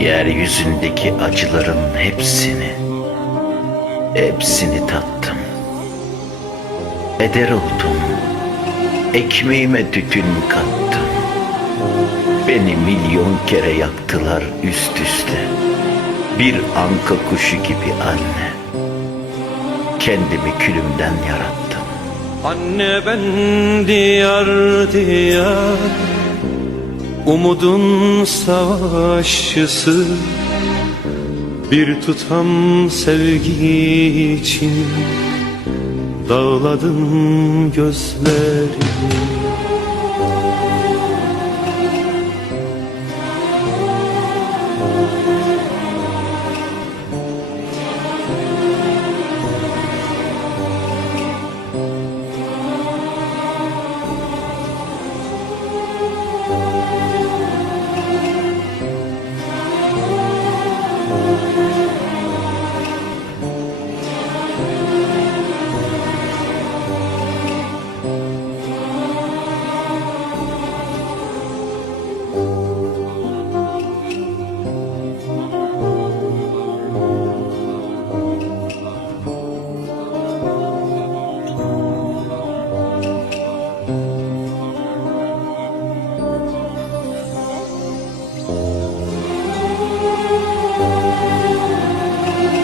Yüzündeki acıların hepsini, hepsini tattım. Eder oldum, ekmeğime tütün kattım. Beni milyon kere yaktılar üst üste. Bir anka kuşu gibi anne. Kendimi külümden yarattım. Anne ben diyar diyar Umudun savaşçısı Bir tutam sevgi için Dağladım gözlerimi